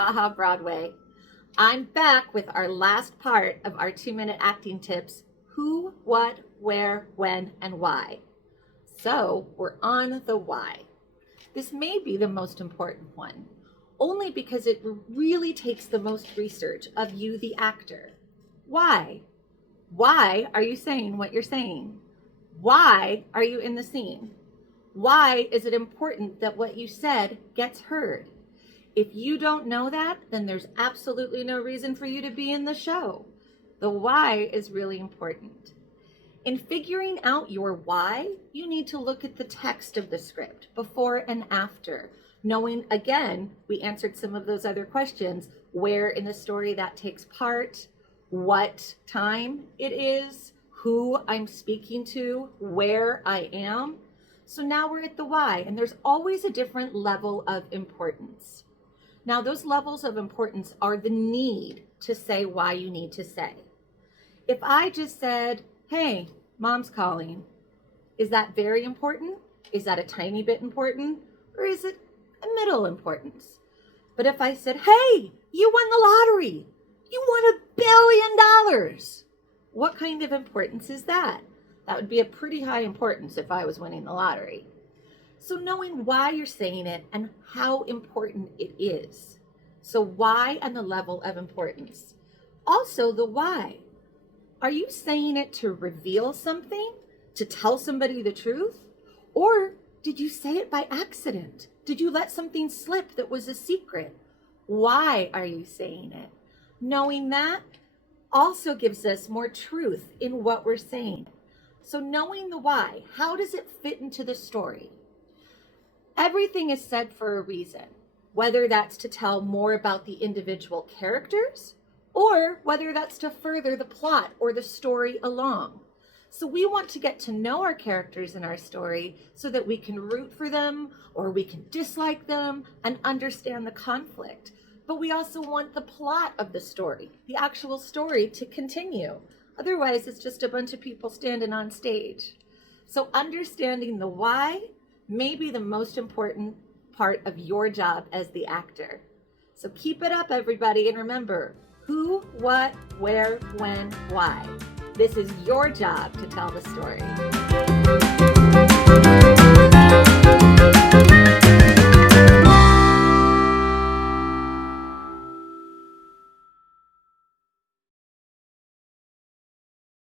AhHa Broadway. I'm back with our last part of our 2-minute acting tips: who, what, where, when, and why. So we're on the why. This may be the most important one, only because it really takes the most research of you, the actor. Why? Why are you saying what you're saying? Why are you in the scene? Why is it important that what you said gets heard? If you don't know that, then there's absolutely no reason for you to be in the show. The why is really important. In figuring out your why, you need to look at the text of the script before and after, knowing, again, we answered some of those other questions, where in the story that takes part, what time it is, who I'm speaking to, where I am. So now we're at the why, and there's always a different level of importance. Now, those levels of importance are the need to say why you need to say. If I just said, hey, mom's calling, is that very important? Is that a tiny bit important? Or is it a middle importance? But if I said, hey, you won the lottery, you won $1 billion, what kind of importance is that? That would be a pretty high importance if I was winning the lottery. So knowing why you're saying it and how important it is. So why and the level of importance. Also the why. Are you saying it to reveal something? To tell somebody the truth? Or did you say it by accident? Did you let something slip that was a secret? Why are you saying it? Knowing that also gives us more truth in what we're saying. So knowing the why, how does it fit into the story? Everything is said for a reason, whether that's to tell more about the individual characters or whether that's to further the plot or the story along. So we want to get to know our characters in our story so that we can root for them or we can dislike them and understand the conflict. But we also want the plot of the story, the actual story, to continue. Otherwise, it's just a bunch of people standing on stage. So understanding the why may be the most important part of your job as the actor. So keep it up, everybody, and remember, who, what, where, when, why. This is your job to tell the story.